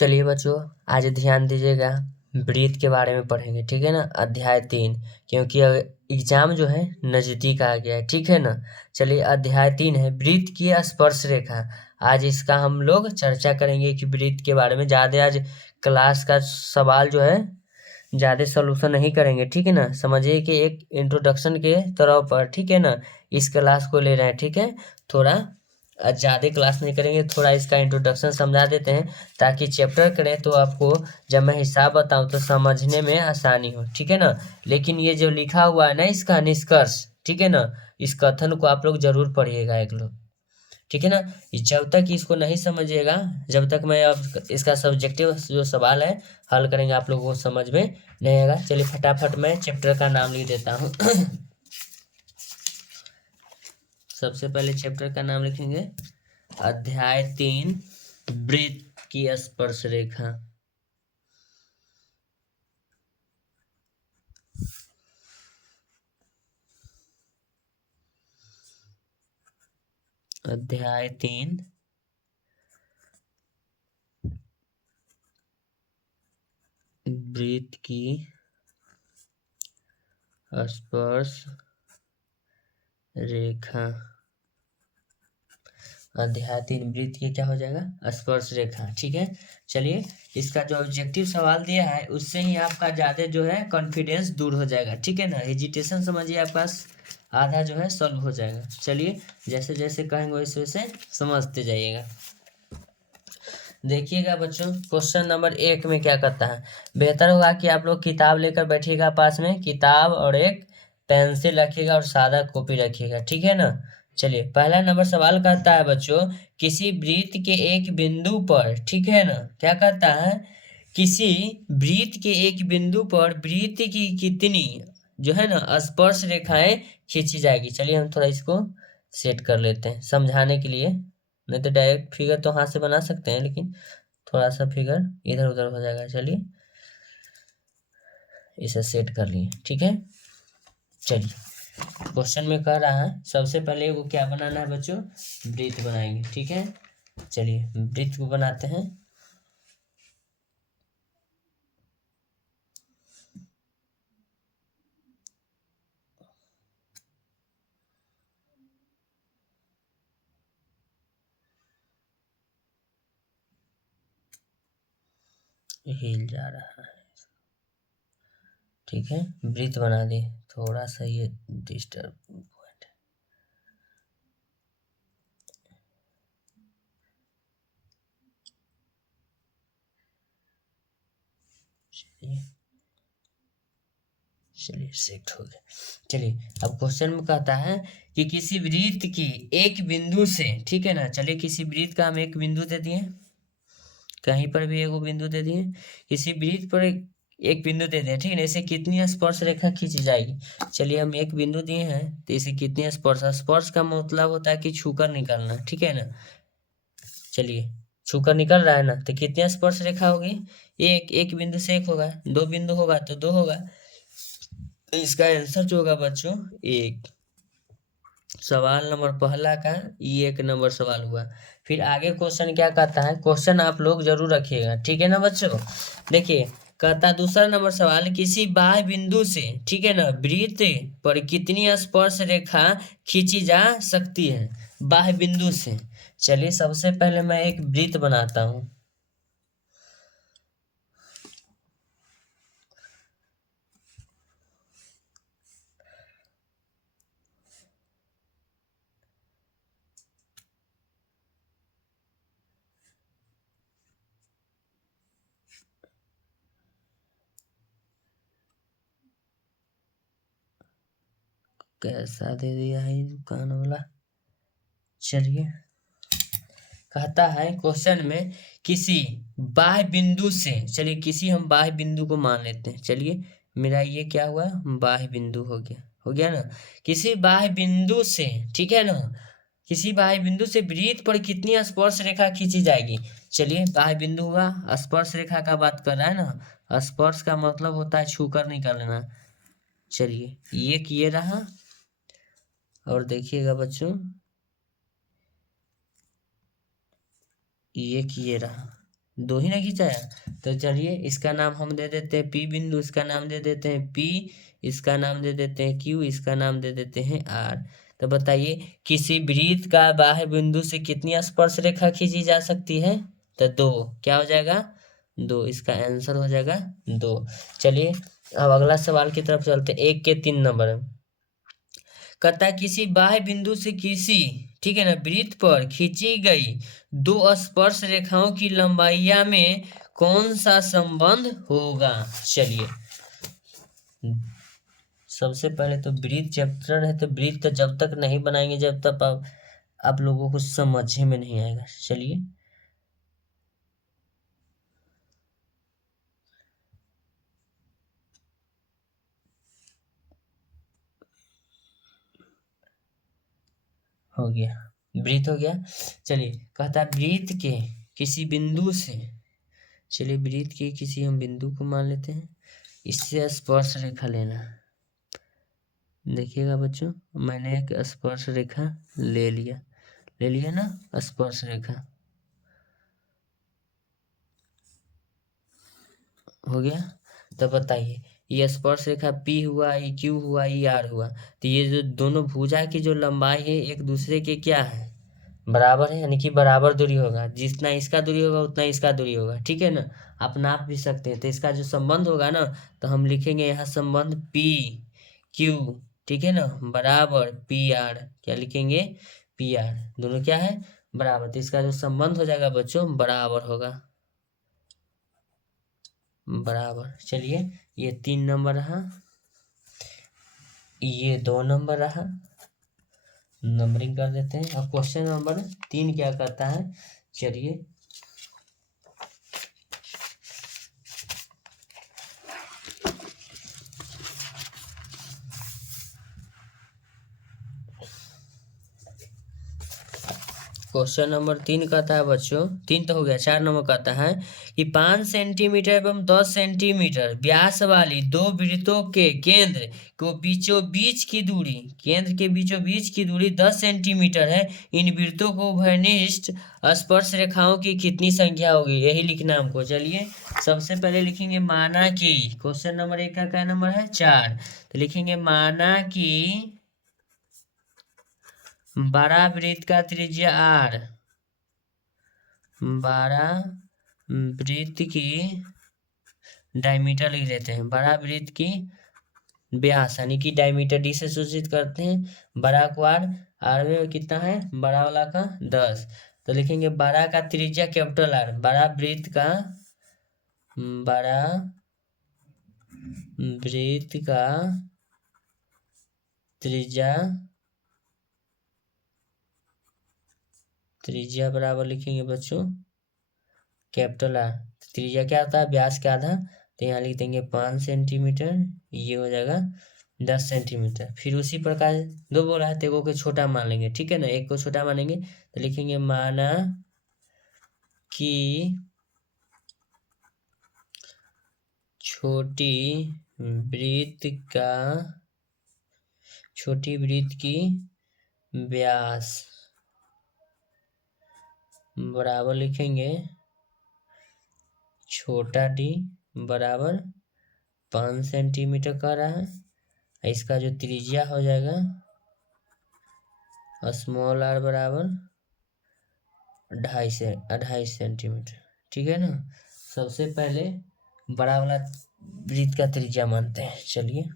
चलिए बच्चों, आज ध्यान दीजिएगा, वृत्त के बारे में पढ़ेंगे, ठीक है ना। अध्याय 3, क्योंकि एग्जाम जो है नजदीक आ गया है, ठीक है ना। चलिए, अध्याय 3 है वृत्त की स्पर्श रेखा। आज इसका हम लोग चर्चा करेंगे कि वृत्त के बारे में। ज़्यादा आज क्लास का सवाल जो है ज़्यादा सोल्यूशन नहीं करेंगे, ठीक है ना। समझिए कि एक इंट्रोडक्शन के तरह पर, ठीक है ना, इस क्लास को ले रहे हैं, ठीक है। थोड़ा ज़्यादा क्लास नहीं करेंगे, थोड़ा इसका इंट्रोडक्शन समझा देते हैं ताकि चैप्टर करें तो आपको जब मैं हिसाब बताऊं तो समझने में आसानी हो, ठीक है ना। लेकिन ये जो लिखा हुआ है ना, इसका निष्कर्ष, ठीक है ना, इस कथन को आप लोग जरूर पढ़िएगा एक लोग, ठीक है ना। जब तक इसको नहीं समझिएगा, जब तक मैं अब इसका सब्जेक्टिव जो सवाल है हल करेंगे, आप लोगों को समझ में नहीं आएगा। चलिए फटाफट मैं चैप्टर का नाम लिख देता हूँ। सबसे पहले चैप्टर का नाम लिखेंगे अध्याय 3 वृत्त की स्पर्श रेखा। अध्याय 3 वृत्त की स्पर्श रेखा। अध्याय 3 वृत्त की क्या हो जाएगा, स्पर्श रेखा, ठीक है। चलिए, इसका जो ऑब्जेक्टिव सवाल दिया है उससे ही आपका ज़्यादा जो है कॉन्फिडेंस दूर हो जाएगा, ठीक है ना। हेजिटेशन समझिए आपका आधा जो है सॉल्व हो जाएगा। चलिए, जैसे जैसे कहेंगे वैसे वैसे समझते जाइएगा। देखिएगा बच्चों, क्वेश्चन नंबर 1 में क्या कहता है। बेहतर होगा कि आप लोग किताब लेकर बैठिएगा, पास में किताब और एक पेंसिल रखिएगा और सादा कॉपी रखिएगा, ठीक है ना। चलिए, पहला नंबर सवाल कहता है बच्चों, किसी वृत्त के एक बिंदु पर, ठीक है ना, क्या कहता है, किसी वृत्त के एक बिंदु पर वृत्त की कितनी जो है ना स्पर्श रेखाएं खींची जाएगी। चलिए, हम थोड़ा इसको सेट कर लेते हैं समझाने के लिए। नहीं तो डायरेक्ट फिगर तो हाथ से बना सकते हैं, लेकिन थोड़ा सा फिगर इधर उधर हो जाएगा। चलिए, इसे सेट कर लिए, ठीक है। चलिए, क्वेश्चन में कह रहा है सबसे पहले वो क्या बनाना है बच्चों, वृत्त बनाएंगे, ठीक है। चलिए, वृत्त को बनाते हैं। हिल जा रहा है, ठीक है। वृत्त बना दिए, थोड़ा सा ये डिस्टर्ब पॉइंट है। चलिए चलिए, सेट हो गया। चलिए, अब क्वेश्चन में कहता है कि किसी वृत्त की एक बिंदु से, ठीक है ना। चलिए, किसी वृत्त का हम एक बिंदु दे दिए, कहीं पर भी एक बिंदु दे दिए, किसी वृत्त पर एक बिंदु दे दिए, ठीक है ना। इसे कितनी स्पर्श रेखा खींची जाएगी। चलिए, हम एक बिंदु दिए हैं तो इसे कितनी स्पर्श, स्पर्श का मतलब होता है कि छूकर निकालना, ठीक है ना। चलिए, छूकर निकल रहा है ना, तो कितनी स्पर्श रेखा होगी, एक बिंदु से एक होगा, दो बिंदु होगा तो दो होगा। तो इसका आंसर जो होगा बच्चों एक। सवाल नंबर पहला का ये एक नंबर सवाल हुआ। फिर आगे क्वेश्चन क्या कहता है, क्वेश्चन आप लोग जरूर रखिएगा, ठीक है ना बच्चों। देखिए, कहता दूसरा नंबर सवाल, किसी बाह्य बिंदु से, ठीक है ना, वृत्त पर कितनी स्पर्श रेखा खींची जा सकती है, बाह्य बिंदु से। चलिए, सबसे पहले मैं एक वृत्त बनाता हूँ। कैसा दे दिया है ये दुकान वाला। चलिए, कहता है क्वेश्चन में किसी बाह्य बिंदु से, चलिए किसी हम बाह्य बिंदु को मान लेते हैं। चलिए, मेरा ये क्या हुआ, बाह्य बिंदु हो गया ना। किसी बाह्य बिंदु से, ठीक है ना, किसी बाह्य बिंदु से वृत्त पर कितनी स्पर्श रेखा खींची जाएगी। चलिए, बाह्य बिंदु हुआ, स्पर्श रेखा का बात कर रहा है ना, स्पर्श का मतलब होता है छूकर निकालना। चलिए, ये किए रहा, और देखिएगा बच्चों, ये किए रहा, दो ही ना खिंचाया। तो चलिए इसका नाम हम दे देते हैं पी बिंदु, इसका नाम दे देते हैं पी, इसका नाम दे देते हैं क्यू, इसका नाम दे देते हैं आर। तो बताइए किसी वृत्त का बाह्य बिंदु से कितनी स्पर्श रेखा खींची जा सकती है? तो दो। क्या हो जाएगा? दो। इसका आंसर हो जाएगा दो। चलिए अब अगला सवाल की तरफ चलते हैं। 1 के 3 नंबर कहता है किसी बाह्य बिंदु से किसी, ठीक है ना, वृत्त पर खींची गई दो स्पर्श रेखाओं की लंबाइया में कौन सा संबंध होगा? चलिए सबसे पहले तो वृत्त चैप्टर है, तो वृत्त जब तक नहीं बनाएंगे जब तक आप लोगों को समझ में नहीं आएगा। चलिए हो गया, वृत्त हो गया। चलिए कहता है वृत्त के किसी बिंदु से, चलिए वृत्त के किसी हम बिंदु को मान लेते हैं, इससे स्पर्श रेखा लेना। देखिएगा बच्चों मैंने एक स्पर्श रेखा ले लिया ना, स्पर्श रेखा हो गया। तो बताइए ये स्पर्श रेखा P हुआ, ये Q हुआ, ये R हुआ, तो ये जो दोनों भुजा की जो लंबाई है एक दूसरे के क्या है? बराबर है, यानी कि बराबर दूरी होगा। जितना इसका दूरी होगा उतना इसका दूरी होगा, ठीक है ना। आप नाप भी सकते हैं। तो इसका जो संबंध होगा ना, तो हम लिखेंगे यहाँ संबंध पी क्यू, ठीक है ना, बराबर पी आर। क्या लिखेंगे? P R. दोनों क्या है? बराबर। तो इसका जो संबंध हो जाएगा बच्चों बराबर होगा, बराबर। चलिए ये 3 नंबर रहा, ये 2 नंबर रहा, नंबरिंग कर देते हैं। अब क्वेश्चन नंबर 3 क्या कहता है? चलिए क्वेश्चन नंबर 3 कहता है बच्चों, 3 तो हो गया, 4 नंबर कहता है कि 5 सेंटीमीटर एवं 10 सेंटीमीटर व्यास वाली दो वृत्तों के केंद्र को बीचों बीच की दूरी, केंद्र के बीचों बीच की दूरी 10 सेंटीमीटर है। इन वृत्तों को उभयनिष्ठ स्पर्श रेखाओं की कितनी संख्या होगी? यही लिखना हमको। चलिए सबसे पहले लिखेंगे माना कि, क्वेश्चन नंबर 1 का क्या नंबर है? 4। तो लिखेंगे माना कि बड़ा वृत्त का त्रिज्या r, बड़ा वृत्त की डायमीटर लिख लेते हैं, बड़ा वृत्त की व्यास यानी कि डायमीटर डी से सूचित करते हैं। बड़ा को आर में कितना है? बड़ा वाला का 10। तो लिखेंगे बड़ा का त्रिज्या कैपिटल आर, बड़ा वृत्त का, बड़ा वृत्त का त्रिज्या बराबर लिखेंगे बच्चों कैपिटल आर। त्रिज्या क्या होता है? व्यास का आधा। तो यहाँ लिख देंगे 5 सेंटीमीटर, ये हो जाएगा 10 सेंटीमीटर। फिर उसी प्रकार दो बोला है तो एक को छोटा मान लेंगे, ठीक है ना, एक को छोटा मानेंगे। तो लिखेंगे माना कि छोटी वृत्त की व्यास बराबर लिखेंगे छोटा डी बराबर 5 सेंटीमीटर का रहा है। इसका जो त्रिज्या हो जाएगा स्मॉल आर बराबर 2.5 सेंटीमीटर, ठीक है ना। सबसे पहले बड़ा वाला वृत्त का त्रिज्या मानते हैं। चलिए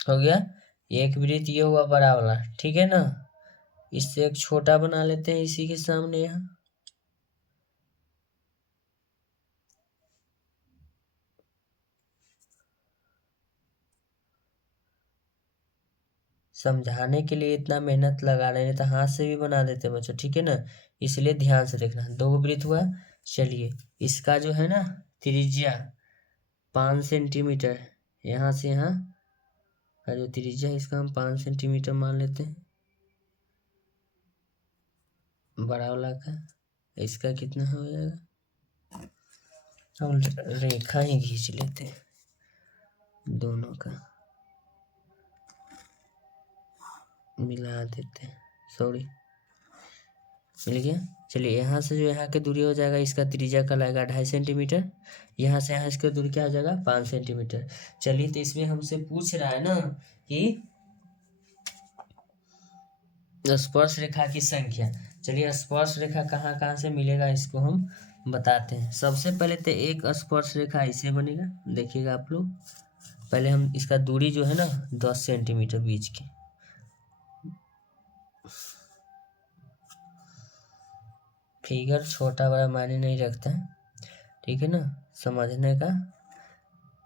हो गया। एक वृत्त ये हुआ बड़ा वाला, ठीक है ना। इससे एक छोटा बना लेते हैं इसी के सामने यहाँ। समझाने के लिए इतना मेहनत लगा रहे हैं तो हाथ से भी बना देते बच्चों, ठीक है ना। इसलिए ध्यान से देखना। दो वृत्त हुआ। चलिए इसका जो है ना त्रिज्या 5 सेंटीमीटर, यहाँ से यहाँ का जो त्रिज्या है इसका हम 5 सेंटीमीटर मान लेते हैं बड़ा वाला का। इसका कितना हो जाएगा, हम रेखा ही खींच लेते हैं दोनों का, मिला देते हैं, सॉरी मिल गया। चलिए यहाँ से जो यहाँ की दूरी हो जाएगा, इसका त्रिज्या का लगेगा 2.5 सेंटीमीटर, यहाँ से यहाँ इसका दूरी क्या हो जाएगा 5 सेंटीमीटर। चलिए तो इसमें हमसे पूछ रहा है ना कि स्पर्श रेखा की संख्या। चलिए स्पर्श रेखा कहाँ कहाँ से मिलेगा इसको हम बताते हैं। सबसे पहले तो एक स्पर्श रेखा ऐसे बनेगा, देखिएगा आप लोग। पहले हम इसका दूरी जो है ना 10 सेंटीमीटर बीच की, फिगर छोटा बड़ा मायने नहीं रखता है, ठीक है ना, समझने का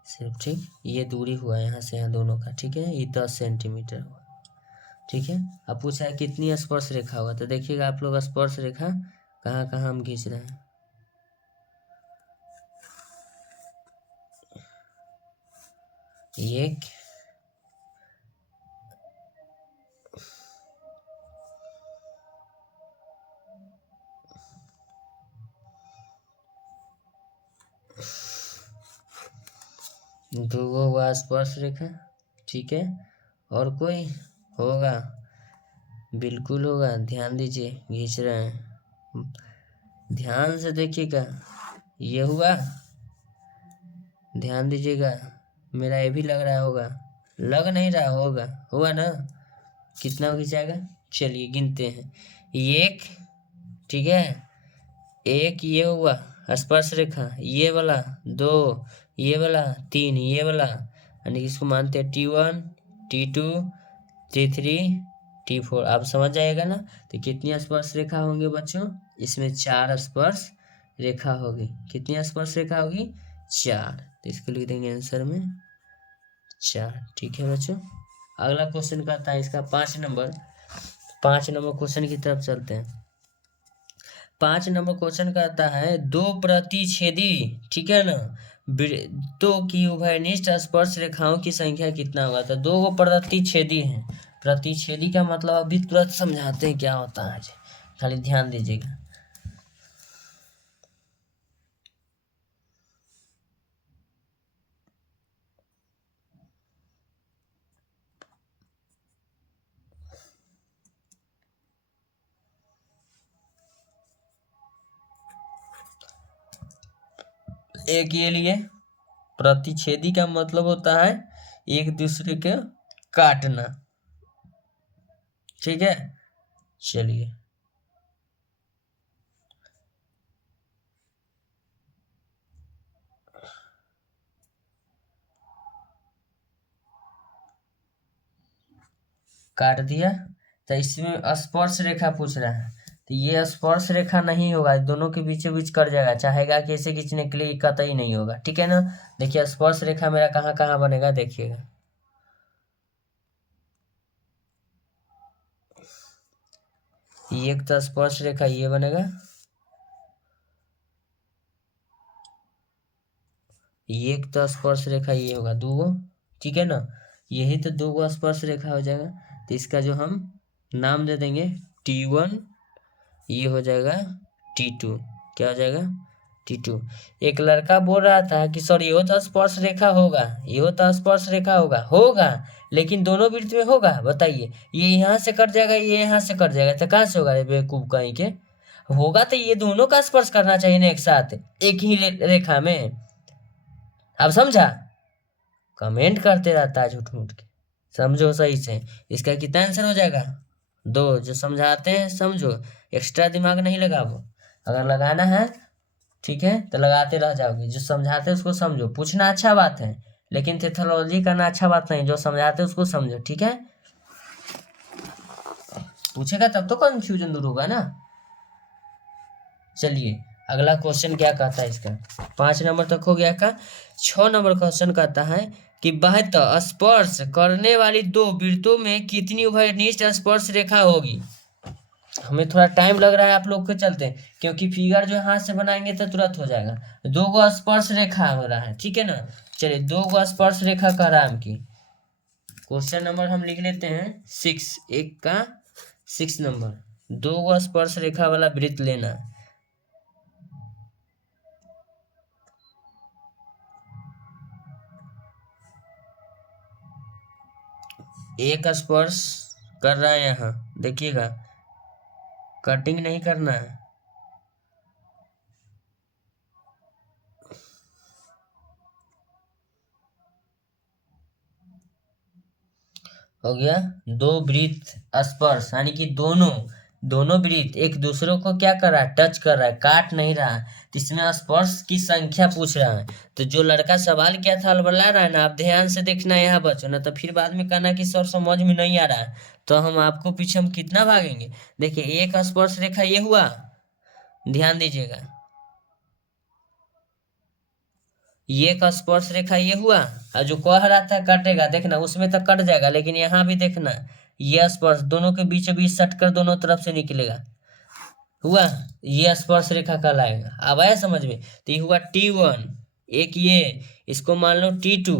सिर्फ, ठीक। ये दूरी हुआ यहाँ से यहाँ दोनों का, ठीक है, ये 10 सेंटीमीटर हुआ, ठीक है। अब पूछा है कितनी स्पर्श रेखा हुआ, तो देखिएगा आप लोग स्पर्श रेखा कहाँ कहाँ हम खींच रहे हैं। एक, दो हुआ स्पर्श रेखा, ठीक है। और कोई होगा, बिल्कुल होगा, ध्यान दीजिए, खींच रहे हैं, ध्यान से देखिएगा। ये हुआ, ध्यान दीजिएगा, मेरा ये भी लग रहा होगा, लग नहीं रहा होगा, हुआ ना, कितना हो जाएगा। चलिए गिनते हैं, एक, ठीक है, एक ये हुआ स्पर्श रेखा, ये वाला 2, ये वाला 3, ये वाला, यानी कि इसको मानते हैं T1, T2, T3, T4। आप समझ जाएगा ना। तो कितनी स्पर्श रेखा होंगे बच्चों, इसमें 4 स्पर्श रेखा होगी। कितनी स्पर्श रेखा होगी, 4। तो इसको लिख देंगे आंसर में 4, ठीक है बच्चों। अगला क्वेश्चन कहता है इसका 5 नंबर क्वेश्चन की तरफ चलते हैं। 5 नंबर क्वेश्चन कहता है दो प्रतिच्छेदी, ठीक है ना, वृत्तों की उभयनिष्ठ स्पर्श रेखाओं की संख्या कितना होगा। तो 2 प्रतिच्छेदी हैं। प्रतिच्छेदी का मतलब अभी तुरंत समझाते हैं क्या होता है, खाली ध्यान दीजिएगा। एक ये लिए प्रतिच्छेदी का मतलब होता है एक दूसरे के काटना, ठीक है। चलिए काट दिया, तो इसमें स्पर्श रेखा पूछ रहा है, तो ये स्पर्श रेखा नहीं होगा, दोनों के बीचों बीच कट जाएगा, चाहेगा कि ऐसे खींचने के लिए कतई नहीं होगा, ठीक है ना। देखिए स्पर्श रेखा मेरा कहाँ कहाँ बनेगा, देखिएगा। एक तो स्पर्श रेखा ये बनेगा, एक तो स्पर्श रेखा ये होगा, 2, ठीक है ना, यही तो 2 स्पर्श रेखा हो जाएगा। तो इसका जो हम नाम दे देंगे T1, ये हो जाएगा T2, क्या हो जाएगा T2। एक लड़का बोल रहा था कि सर ये तो स्पर्श रेखा होगा, ये तो स्पर्श रेखा होगा लेकिन दोनों वृत्त में होगा, बताइए। ये यहाँ से कट जाएगा, ये यहाँ से कट जाएगा, तो कहाँ से होगा बेवकूफ कहीं के, होगा तो ये दोनों का स्पर्श करना चाहिए ना एक साथ, एक ही रेखा में। अब समझा, कमेंट करते रहता है झूठ मूठ के, समझो सही से। इसका कितना आंसर हो जाएगा, 2। जो समझाते हैं समझो, एक्स्ट्रा दिमाग नहीं लगाओ, अगर लगाना है ठीक है तो लगाते रह जाओगे। जो समझाते हैं उसको समझो, पूछना अच्छा बात है लेकिन थेथोलॉजी करना अच्छा बात नहीं। जो समझाते हैं उसको समझो, ठीक है। पूछेगा तब तो कंफ्यूजन दूर होगा ना। चलिए अगला क्वेश्चन क्या कहता है इसका, 5 नंबर तक हो गया का। 6 नंबर क्वेश्चन कहता है कि बहता स्पर्श करने वाली 2 वृत्तों में कितनी उभयनिष्ठ स्पर्श रेखा होगी। हमें थोड़ा टाइम लग रहा है आप लोग के चलते, क्योंकि फिगर जो हाथ से बनाएंगे तो तुरंत हो जाएगा। 2 स्पर्श रेखा हो रहा है, ठीक है ना। चलिए 2 स्पर्श रेखा कह रहा है हमकी। क्वेश्चन नंबर हम लिख लेते हैं 6, एक का 6 नंबर, 2 स्पर्श रेखा वाला वृत्त लेना। एक स्पर्श कर रहा है यहाँ, देखिएगा कटिंग नहीं करना है। हो गया। दो वृत्त स्पर्श यानी कि दोनों दोनों वृत्त एक दूसरे को क्या कर रहा है, टच कर रहा है, काट नहीं रहा है। तो इसमें स्पर्श की संख्या पूछ रहा है। तो जो लड़का सवाल किया था बता रहा है ना, आप ध्यान से देखना यहाँ बच्चों, ना तो फिर बाद में कहना कि सर समझ में नहीं आ रहा है, तो हम आपको पीछे हम कितना भागेंगे। देखिए एक स्पर्श रेखा ये हुआ, ध्यान दीजिएगा, ये एक स्पर्श रेखा ये हुआ, और जो कह रहा था कटेगा, देखना उसमें तो कट जाएगा, लेकिन यहाँ भी देखना ये स्पर्श दोनों के बीच बीच सट कर दोनों तरफ से निकलेगा, हुआ, ये स्पर्श रेखा कहलाएगा। अब आया समझ में। तो ये हुआ T1, एक ये, इसको मान लो T2,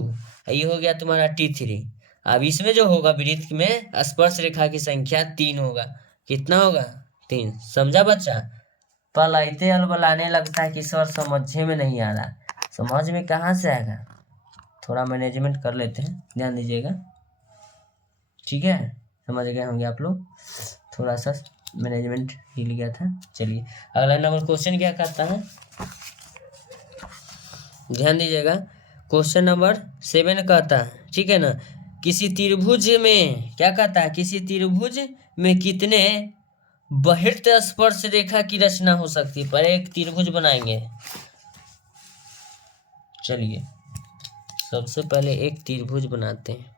ये हो गया तुम्हारा T3। अब इसमें जो होगा वृत्त में स्पर्श रेखा की संख्या 3 होगा। कितना होगा, 3। समझा बच्चा। पलाइते अलबलाने लगता है कि सर समझे में नहीं आ रहा, समझ में कहाँ से आएगा। थोड़ा मैनेजमेंट कर लेते हैं, ध्यान दीजिएगा, ठीक है। समझ गए होंगे आप लोग, थोड़ा सा मैनेजमेंट हिल गया था। चलिए अगला नंबर क्वेश्चन क्या कहता है, ध्यान दीजिएगा। क्वेश्चन नंबर 7 कहता है, ठीक है ना, किसी त्रिभुज में क्या कहता है, किसी त्रिभुज में कितने बहिर्त स्पर्श रेखा की रचना हो सकती है। पर एक त्रिभुज बनाएंगे, चलिए सबसे पहले एक त्रिभुज बनाते हैं।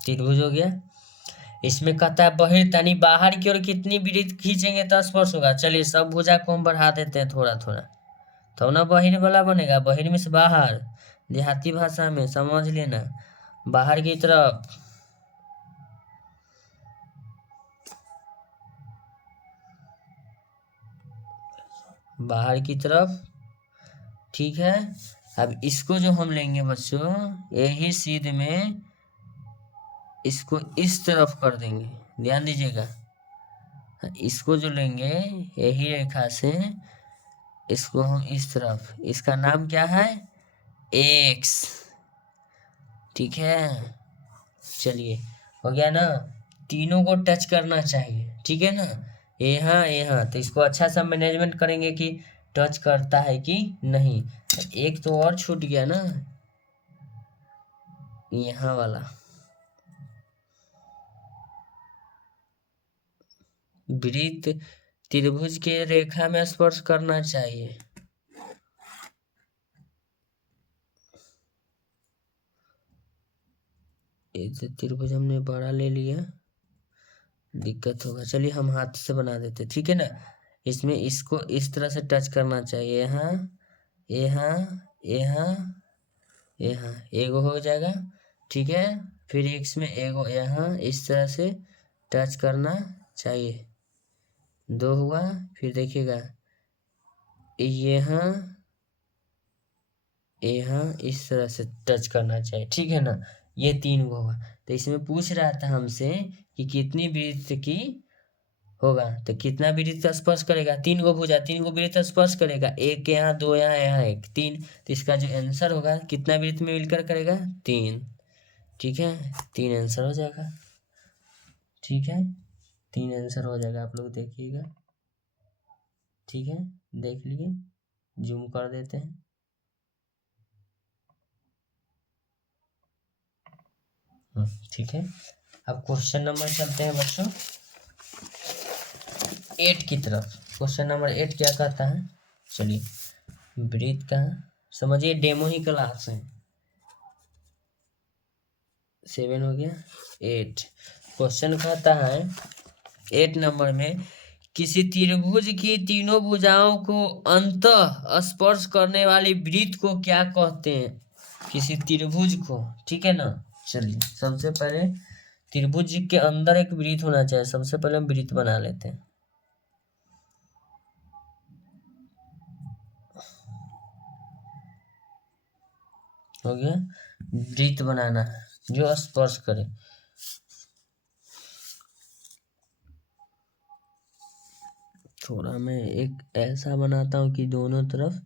त्रिभुज हो गया। इसमें कहता है बहिर्त यानी बाहर की ओर कितनी वृत्त खींचेंगे तो स्पर्श होगा। चलिए सब भुजा को हम बढ़ा देते हैं थोड़ा थोड़ा, तो ना बहिर वाला बनेगा। बहिर में से बाहर, देहाती भाषा में समझ लेना, बाहर की तरफ, बाहर की तरफ, ठीक है। अब इसको जो हम लेंगे बच्चों, यही सीध में इसको इस तरफ कर देंगे, ध्यान दीजिएगा। इसको जो लेंगे यही रेखा से, इसको हम इस तरफ, इसका नाम क्या है, एक्स, ठीक है। चलिए हो गया ना, तीनों को टच करना चाहिए, ठीक है ना, यहाँ यहाँ। तो इसको अच्छा सा मैनेजमेंट करेंगे कि टच करता है कि नहीं। एक तो और छूट गया ना, यहाँ वाला वृत्त त्रिभुज के रेखा में स्पर्श करना चाहिए। ये त्रिभुज हमने बड़ा ले लिया, दिक्कत होगा। चलिए हम हाथ से बना देते, ठीक है ना। इसमें इसको इस तरह से टच करना चाहिए, यहाँ यहाँ यहाँ यहाँ, एगो हो जाएगा, ठीक है। फिर इसमें एगो यहाँ इस तरह से टच करना चाहिए, 2 हुआ। फिर देखिएगा यहाँ यहाँ इस तरह से टच करना चाहिए, ठीक है ना। ये 3 गो होगा। तो इसमें पूछ रहा था हमसे कि कितनी वृत्त की होगा, तो कितना वृत्त स्पर्श करेगा, 3 गो भुजा, 3 गो वृत्त स्पर्श करेगा, एक यहाँ, 2 यहाँ, यहाँ एक, 3। तो इसका जो आंसर होगा कितना वृत्त में मिलकर करेगा, 3, ठीक है। 3 आंसर हो जाएगा, ठीक है। 3 आंसर हो जाएगा, आप लोग देखिएगा, ठीक है। देख लिए, जूम कर देते हैं। ठीक है। अब क्वेश्चन नंबर चलते हैं बच्चों 8 की तरफ। क्वेश्चन नंबर 8 क्या कहता है, चलिए वृत्त का समझिए, डेमो ही क्लास है। 7 हो गया, 8 क्वेश्चन कहता है 8 नंबर में, किसी त्रिभुज की तीनों भुजाओं को अंतः स्पर्श करने वाली वृत्त को क्या कहते हैं। किसी त्रिभुज को, ठीक है ना। चलिए सबसे पहले त्रिभुज के अंदर एक वृत्त होना चाहिए, सबसे पहले हम वृत्त बना लेते हैं। हो गया। वृत्त बनाना है जो स्पर्श करे। थोड़ा मैं एक ऐसा बनाता हूँ कि दोनों तरफ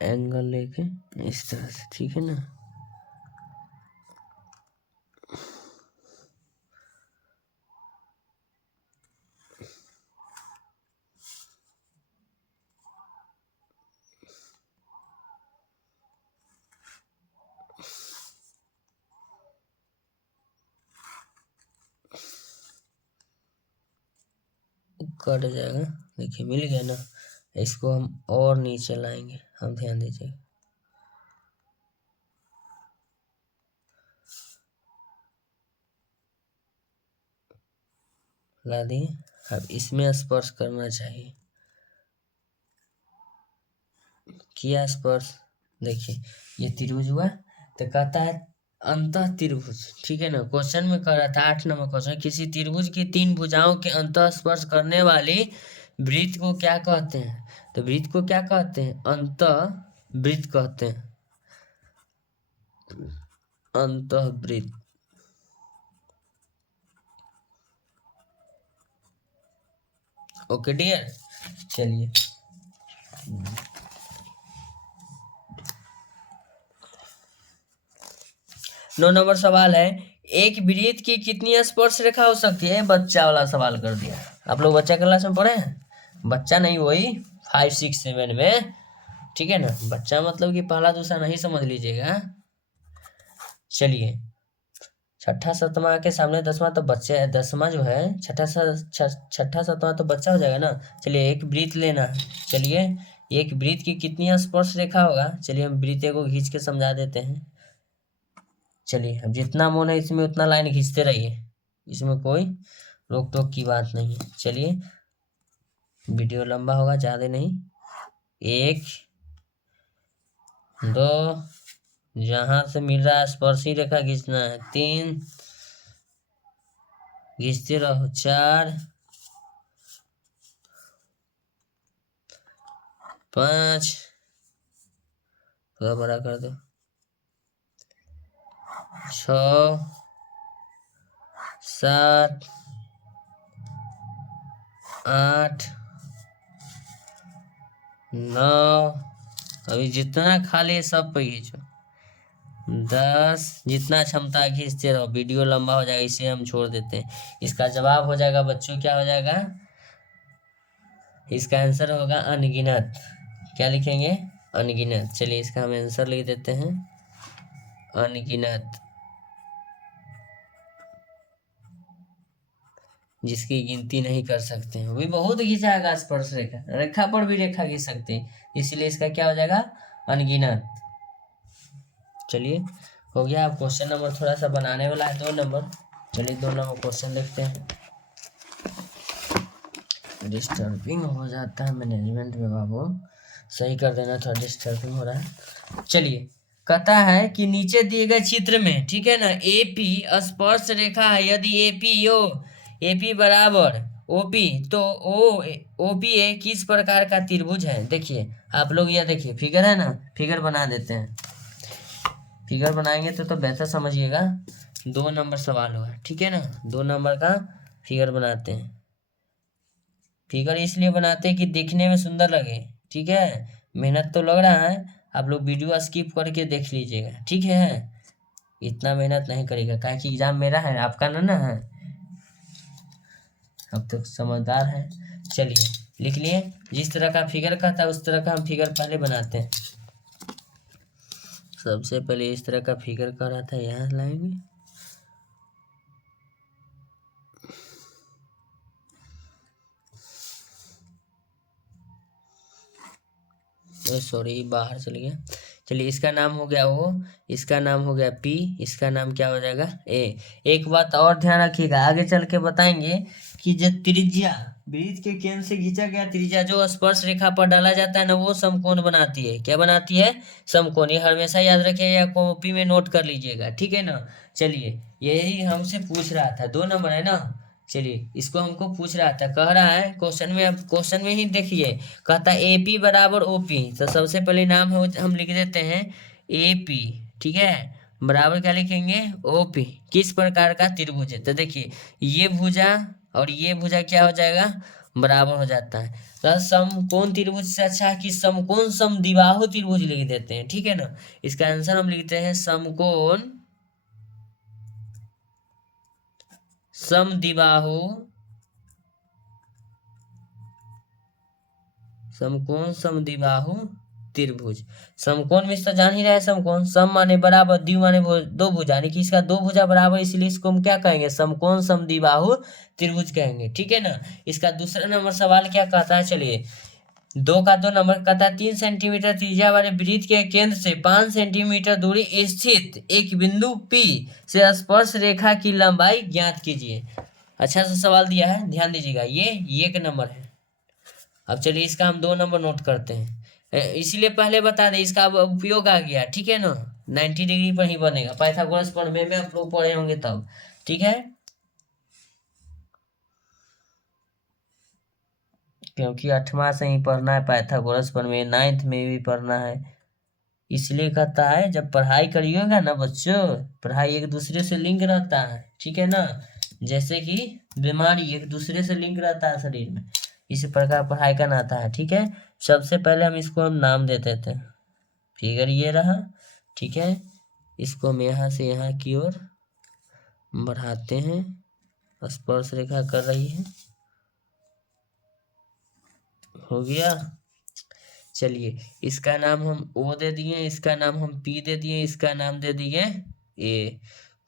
एंगल लेके इस तरह से, ठीक है ना। कट जाएगा, देखिए मिल गया ना। इसको हम और नीचे लाएंगे, हम ध्यान दीजिए। ला दिए। अब इसमें स्पर्श करना चाहिए, किया स्पर्श। देखिए ये त्रिभुज हुआ, तो कहता है अंतः त्रिभुज, ठीक है ना। क्वेश्चन में कह रहा था 8 नंबर क्वेश्चन, किसी त्रिभुज की 3 भुजाओं के अंतः स्पर्श करने वाली वृत्त को क्या कहते हैं। तो वृत्त को क्या कहते हैं, अंतः वृत्त कहते हैं, अंतः वृत्त। ओके डियर, चलिए 9 नंबर सवाल है, एक वृत्त की कितनी स्पर्श रेखा हो सकती है। बच्चा वाला सवाल कर दिया। आप लोग बच्चा क्लास में पढ़े हैं, बच्चा नहीं वही 5, 6, 7 में, ठीक है ना। बच्चा मतलब कि पहला दूसरा नहीं समझ लीजिएगा। चलिए छठा सतमा के सामने दसवां, तो बच्चे दसवां जो है छठा सतमा तो बच्चा हो जाएगा ना। चलिए एक वृत्त लेना है। चलिए एक वृत्त की कितनी स्पर्श रेखा होगा। चलिए हम वृत्त को खींच के समझा देते हैं। चलिए अब जितना मन है इसमें उतना लाइन खींचते रहिए, इसमें कोई रोक टोक की बात नहीं है। चलिए वीडियो लंबा होगा, ज़्यादा नहीं। 1 2, जहाँ से मिल रहा है स्पर्शी रेखा खींचना है। 3 खींचते रहो। 4 5, थोड़ा बड़ा कर दो। 6 7 8 9, अभी जितना खाली है सब पे खींचो। 10, जितना क्षमता खींचते रहो। वीडियो लंबा हो जाएगा, इसे हम छोड़ देते हैं। इसका जवाब हो जाएगा बच्चों, क्या हो जाएगा, इसका आंसर होगा अनगिनत। क्या लिखेंगे, अनगिनत। चलिए इसका हम आंसर लिख देते हैं अनगिनत, जिसकी गिनती नहीं कर सकते हैं। भी बहुत खींचाएगा स्पर्श रेखा, रेखा पर भी रेखा खींच सकते हैं, इसलिए इसका क्या हो जाएगा, अनगिनत। चलिए हो गया। अब क्वेश्चन नंबर थोड़ा सा बनाने वाला है 2 नंबर। चलिए 2 नंबर क्वेश्चन लिखते हैं। डिस्टर्बिंग हो जाता है मैनेजमेंट में बाबू, सही कर देना, थोड़ा डिस्टर्बिंग हो रहा है। चलिए कहता है कि नीचे दिए गए चित्र में, ठीक है ना, एपी स्पर्श रेखा है। यदि एपी बराबर ओपी, तो ओपी ए किस प्रकार का त्रिभुज है। देखिए आप लोग यह देखिए फिगर है ना, फिगर बना देते हैं। फिगर बनाएंगे तो बेहतर समझिएगा। 2 नंबर सवाल हुआ, ठीक है ना। 2 नंबर का फिगर बनाते हैं। फिगर इसलिए बनाते हैं कि दिखने में सुंदर लगे, ठीक है। मेहनत तो लग रहा है, आप लोग वीडियो स्किप करके देख लीजिएगा, ठीक है। इतना मेहनत नहीं करेगा, काहे कि एग्जाम मेरा है, आपका ना है। अब तक समझदार है। चलिए लिख लिए, जिस तरह का फिगर कहता है उस तरह का हम फिगर पहले बनाते हैं। सबसे पहले इस तरह का फिगर कह रहा था, यहाँ लाएंगे। सॉरी बाहर चल गया। चलिए इसका नाम हो गया O, इसका नाम हो गया P, इसका नाम क्या हो जाएगा A। एक बात और ध्यान रखिएगा, आगे चल के बताएंगे कि जो त्रिज्या वृत्त के केंद्र से खींचा गया त्रिज्या जो स्पर्श रेखा पर डाला जाता है ना, वो समकोण बनाती है। क्या बनाती है, समकोण। ये हमेशा याद रखिएगा या कॉपी में नोट कर लीजिएगा, ठीक है ना। चलिए यही हमसे पूछ रहा था, 2 नंबर है ना। चलिए इसको हमको पूछ रहा था, कह रहा है क्वेश्चन में ही देखिए, कहता है एपी बराबर ओपी। तो सबसे पहले नाम है हम लिख देते हैं ए पी, ठीक है, बराबर क्या लिखेंगे ओ पी। किस प्रकार का त्रिभुज है? तो देखिए ये भुजा और ये भुजा क्या हो जाएगा, बराबर हो जाता है। तो समकोण त्रिभुज से अच्छा है कि समकोण समद्विबाहु त्रिभुज लिख देते हैं, ठीक है ना। इसका आंसर हम लिखते हैं समकोण समद्विबाहु, समकोण समद्विबाहु त्रिभुज। समकोण में तो जान ही रहे समकोण, सम माने बराबर, द्वि माने दो भुजा, यानी कि इसका दो भुजा बराबर, इसलिए इसको हम क्या कहेंगे, समकोण समद्विबाहु त्रिभुज कहेंगे, ठीक है ना। इसका दूसरा नंबर सवाल क्या कहता है, चलिए 2 का 2 नंबर कहता है 3 सेंटीमीटर त्रिज्या वाले वृत्त के केंद्र से 5 सेंटीमीटर दूरी स्थित एक बिंदु P से स्पर्श रेखा की लंबाई ज्ञात कीजिए। अच्छा सा सवाल दिया है, ध्यान दीजिएगा, ये एक नंबर है। अब चलिए इसका हम 2 नंबर नोट करते हैं, इसीलिए पहले बता दें इसका अब उपयोग आ गया, ठीक है ना। 90 डिग्री पर ही बनेगा, पाइथागोरस प्रमेय में आप लोग पढ़े होंगे तब, ठीक है। क्योंकि 8वां से ही पढ़ना है पाइथागोरस प्रमेय, 9th में भी पढ़ना है, इसलिए कहता है जब पढ़ाई करिएगा ना बच्चों, पढ़ाई एक दूसरे से लिंक रहता है, ठीक है ना। जैसे कि बीमारी एक दूसरे से लिंक रहता है शरीर में, इसी प्रकार पढ़ाई का नाता है, ठीक है। सबसे पहले हम इसको हम नाम देते थे, फिगर ये रहा, ठीक है। इसको हम यहाँ से यहाँ की ओर बढ़ाते हैं, स्पर्श रेखा कर रही है, हो गया। चलिए इसका नाम हम ओ दे दिए, इसका नाम हम पी दे दिए, इसका नाम दे दिए ए,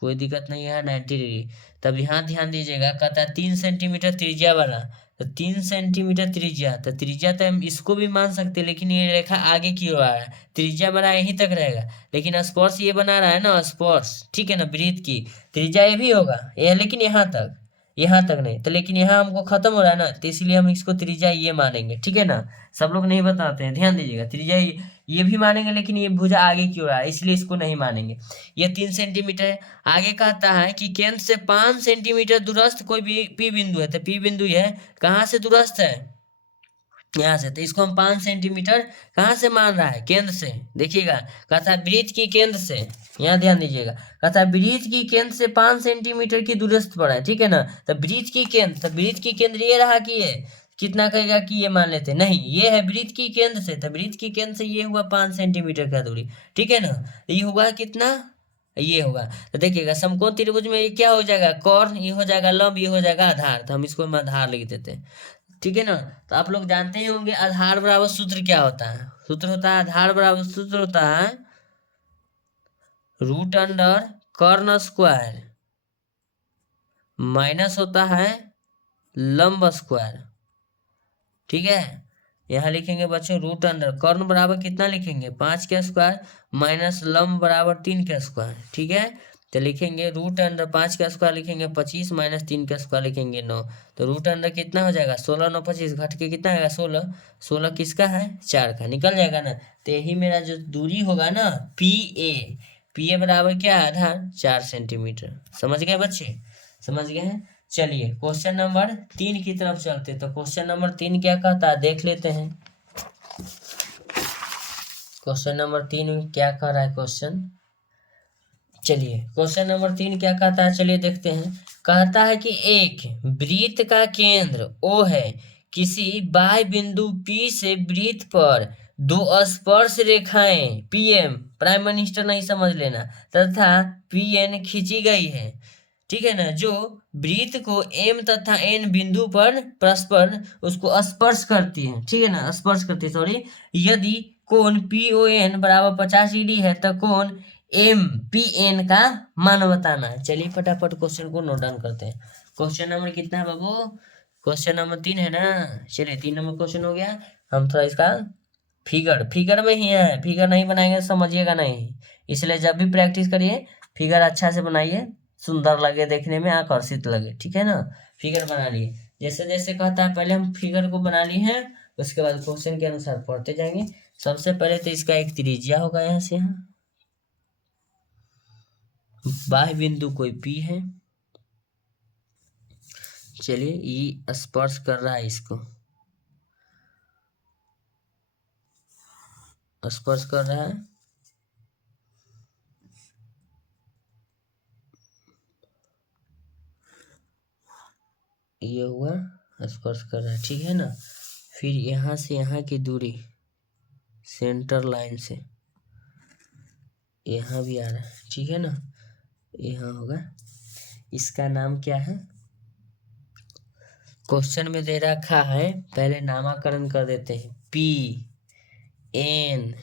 कोई दिक्कत नहीं है, 90 डिग्री। तब यहाँ ध्यान दीजिएगा, कहता है 3 सेंटीमीटर त्रिज्या वाला, तो 3 सेंटीमीटर त्रिज्या, तो त्रिज्या तो हम इसको भी मान सकते हैं, लेकिन ये रेखा आगे की ओर आ रहा है, त्रिज्या बना यहीं तक रहेगा, लेकिन स्पर्श ये बना रहा है ना स्पर्श, ठीक है ना, वृत्त की त्रिज्या ये भी होगा ये, लेकिन यहाँ तक नहीं, तो लेकिन यहाँ हमको खत्म हो रहा है ना, तो इसलिए हम इसको त्रिज्या ये मानेंगे, ठीक है ना। सब लोग नहीं बताते हैं, ध्यान दीजिएगा, त्रिज्या ये भी मानेंगे, लेकिन ये भुजा आगे की ओर आ रहा है, इसलिए इसको नहीं मानेंगे। ये 3 सेंटीमीटर है। आगे कहता है कि केंद्र से 5 सेंटीमीटर दूरस्थ कोई भी पी बिंदु है, तो पी बिंदु है कहाँ से दूरस्थ है, यहाँ से, तो इसको हम 5 सेंटीमीटर कहाँ से मान रहा है, केंद्र से। देखिएगा कहता है वृत्त की केंद्र से, यहाँ ध्यान दीजिएगा, कहता है वृत्त की केंद्र से 5 सेंटीमीटर की दूरस्थ पर है, ठीक है ना। तो वृत्त की केंद्र, तो वृत्त की केंद्र ये रहा कि ये कितना कहेगा कि ये मान लेते नहीं, ये है वृत्त की केंद्र से, तो वृत्त की केंद्र से ये हुआ 5 सेंटीमीटर का दूरी, ठीक है ना। तो ये हुआ कितना, ये होगा। तो देखिएगा समकोण त्रिभुज में ये क्या हो जाएगा, कर्ण, ये हो जाएगा लंब, ये हो जाएगा आधार, तो हम इसको आधार लिख देते हैं, ठीक है ना। तो आप लोग जानते ही होंगे आधार बराबर सूत्र क्या होता है, सूत्र होता है आधार बराबर सूत्र होता है रूट अंडर कर्ण स्क्वायर माइनस होता है लंब स्क्वायर, ठीक है। यहाँ लिखेंगे बच्चों रूट अंडर कर्ण बराबर कितना लिखेंगे 5 का स्क्वायर माइनस लंब बराबर 3 का स्क्वायर, ठीक है। तो लिखेंगे रूट अंडर 5 का स्क्वायर लिखेंगे 25 माइनस 3 का स्क्वायर लिखेंगे 9, तो रूट अंडर कितना हो जाएगा 16 9 25 घट के कितना आएगा 16, 16 किसका है 4 का, निकल जाएगा ना। तो यही मेरा जो दूरी होगा ना पी ए बराबर क्या है आधार 4 सेंटीमीटर। समझ गए बच्चे, समझ गए हैं। चलिए क्वेश्चन नंबर 3 की तरफ चलते, तो क्वेश्चन नंबर 3 क्या कहता है देख लेते हैं। क्वेश्चन नंबर 3 क्या कह रहा है क्वेश्चन, चलिए क्वेश्चन नंबर 3 क्या कहता है, चलिए देखते हैं। कहता है कि एक वृत्त का केंद्र O है, किसी बाह्य बिंदु P से वृत्त पर 2 स्पर्श रेखाएं PM, प्राइम मिनिस्टर नहीं समझ लेना, तथा PN खींची गई है, ठीक है ना, जो वृत्त को M तथा N बिंदु पर परस्पर उसको स्पर्श करती है, ठीक है ना, स्पर्श करती है, सॉरी। यदि कोण PON बराबर 50 डिग्री है, तो कोण MPN का मान बताना है। चलिए फटाफट क्वेश्चन को नोट डाउन करते हैं। क्वेश्चन नंबर कितना है बाबू, क्वेश्चन नंबर 3 है ना। चलिए 3 नंबर क्वेश्चन हो गया। हम थोड़ा इसका फिगर में ही है, फिगर नहीं बनाएंगे समझिएगा नहीं, इसलिए जब भी प्रैक्टिस करिए फिगर अच्छा से बनाइए, सुंदर लगे देखने में, आकर्षित लगे, ठीक है ना। फिगर बना लिए, जैसे जैसे कहता है पहले हम फिगर को बना लिए हैं, उसके बाद क्वेश्चन के अनुसार पढ़ते जाएंगे। सबसे पहले तो इसका एक त्रिज्या होगा यहाँ से, यहाँ बाह्य बिंदु कोई P है, चलिए ये स्पर्श कर रहा है, इसको स्पर्श कर रहा है, ये हुआ स्पर्श कर रहा है, ठीक है ना। फिर यहाँ से यहाँ की दूरी सेंटर लाइन से यहाँ भी आ रहा है, ठीक है ना, यहाँ होगा। इसका नाम क्या है, क्वेश्चन में दे रखा है, पहले नामकरण कर देते हैं। पी एन,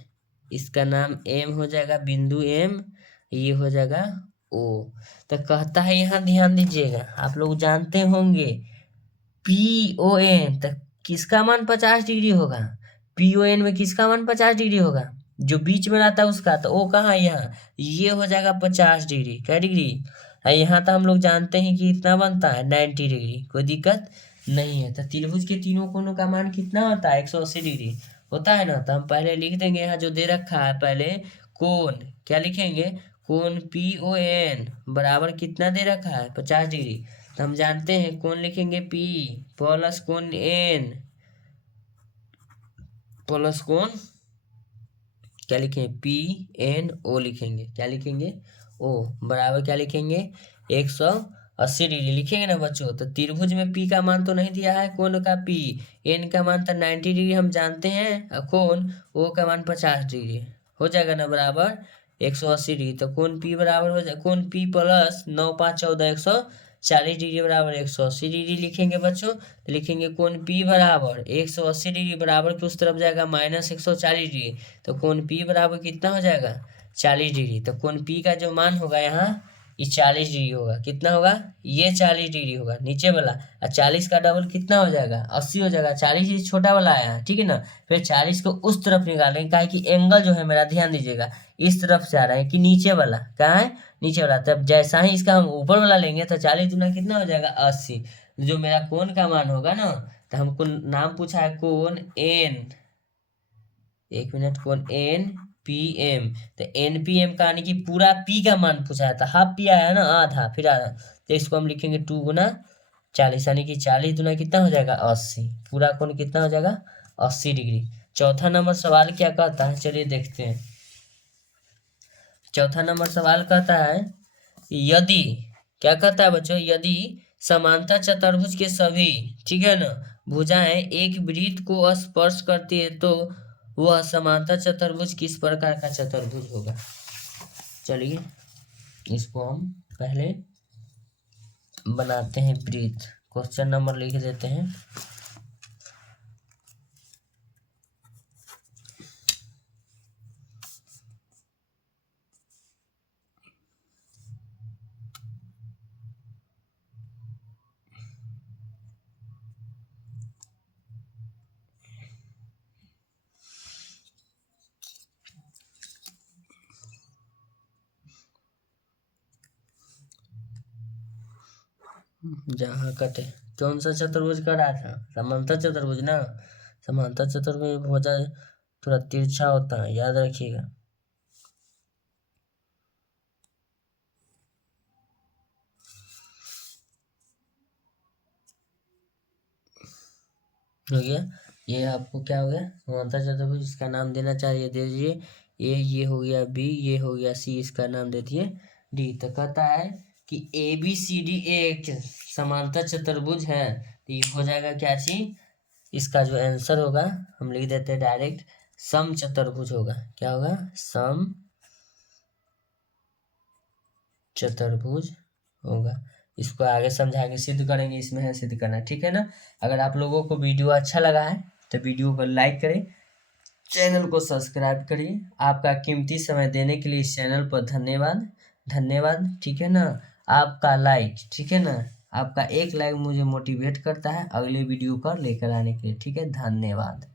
इसका नाम एम हो जाएगा, बिंदु एम, ये हो जाएगा ओ। तो कहता है, यहाँ ध्यान दीजिएगा, आप लोग जानते होंगे पी ओ एन, तो किसका मान 50 डिग्री होगा, पी ओ एन में किसका मान 50 डिग्री होगा, जो बीच में रहता है उसका। तो ओ कहाँ, यहाँ, ये हो जाएगा 50 डिग्री, क्या डिग्री है। यहाँ तो हम लोग जानते हैं कि इतना बनता है 90 डिग्री, कोई दिक्कत नहीं है। तो त्रिभुज के तीनों कोनों का मान कितना होता है, 180 डिग्री होता है ना। तो हम पहले लिख देंगे, यहाँ जो दे रखा है, पहले कोण, क्या लिखेंगे, कोण पी ओ एन बराबर कितना दे रखा है, 50 डिग्री। तो हम जानते हैं कोण लिखेंगे पी प्लस कोण एन प्लस कोण, क्या लिखेंगे, पी एन ओ लिखेंगे, क्या लिखेंगे, ओ बराबर क्या लिखेंगे, 180 डिग्री लिखेंगे ना बच्चों। तो त्रिभुज में पी का मान तो नहीं दिया है, कोण का पी, एन का मान था 90 डिग्री हम जानते हैं, और कोण ओ का मान 50 डिग्री हो जाएगा ना, बराबर 180 डिग्री। तो कोण पी बराबर हो जाए, कोण पी प्लस 9 5 14 140 डिग्री बराबर 180 डिग्री लिखेंगे बच्चों। तो लिखेंगे कोण पी बराबर 180 डिग्री बराबर के उस तरफ जाएगा माइनस 140 डिग्री। तो कोण पी बराबर कितना हो जाएगा, 40 डिग्री। तो कोण पी का जो मान होगा यहाँ, ये 40 डिग्री होगा, कितना होगा, ये 40 डिग्री होगा नीचे वाला, और 40 का डबल कितना हो जाएगा, 80 हो जाएगा। 40 ही छोटा वाला आया है, ठीक है ना। फिर 40 को उस तरफ निकालेंगे, क्या है कि एंगल जो है मेरा, ध्यान दीजिएगा, इस तरफ से आ रहा है कि नीचे वाला, कहाँ है, नीचे वाला। तब जैसा ही इसका हम ऊपर वाला लेंगे, तो 40 दुना कितना हो जाएगा, 80। जो मेरा कोण का मान होगा ना, तो हमको नाम पूछा है कोण एन, एक मिनट, कोण एन पी एम। तो एन पी एम का यानी कि पूरा पी का मान पूछा है, तो हाफ पी आया ना, आधा, फिर आधा। तो इसको हम लिखेंगे 2 गुना 40, यानी कि 40 दुना कितना हो जाएगा, 80। पूरा कोण कितना हो जाएगा, 80 डिग्री। चौथा नंबर सवाल क्या कहता है, चलिए देखते हैं। चौथा नंबर सवाल कहता है, यदि, क्या कहता है बच्चों, यदि समांतर चतुर्भुज के सभी, ठीक है ना, भुजाएं एक वृत्त को स्पर्श करती है, तो वह समांतर चतुर्भुज किस प्रकार का चतुर्भुज होगा। चलिए इसको हम पहले बनाते हैं वृत्त, क्वेश्चन नंबर लिख देते हैं। जहाँ कटे, कौन सा चतुर्भुज का रहा था, समांतर चतुर्भुज ना। समांतर चतुर्भुज में भुजा थोड़ा तिरछा होता है, याद रखिएगा। हो गया, ये आपको क्या हो गया, समांतर चतुर्भुज, इसका नाम देना चाहिए, दे दीजिए ये हो गया बी, ये हो गया सी, इसका नाम दे दिए डी। तो कहता है कि ए बी सी डी एक समांतर चतुर्भुज है, तो ये हो जाएगा क्या चीज, इसका जो आंसर होगा हम लिख देते हैं डायरेक्ट, सम चतुर्भुज होगा। क्या होगा, सम चतुर्भुज होगा। इसको आगे समझाएंगे, सिद्ध करेंगे, इसमें है सिद्ध करना, ठीक है ना। अगर आप लोगों को वीडियो अच्छा लगा है तो वीडियो को लाइक करें, चैनल को सब्सक्राइब करिए। आपका कीमती समय देने के लिए इस चैनल पर धन्यवाद, धन्यवाद, ठीक है ना। आपका लाइक, ठीक है ना, आपका एक लाइक मुझे मोटिवेट करता है अगले वीडियो पर लेकर आने के लिए, ठीक है, धन्यवाद।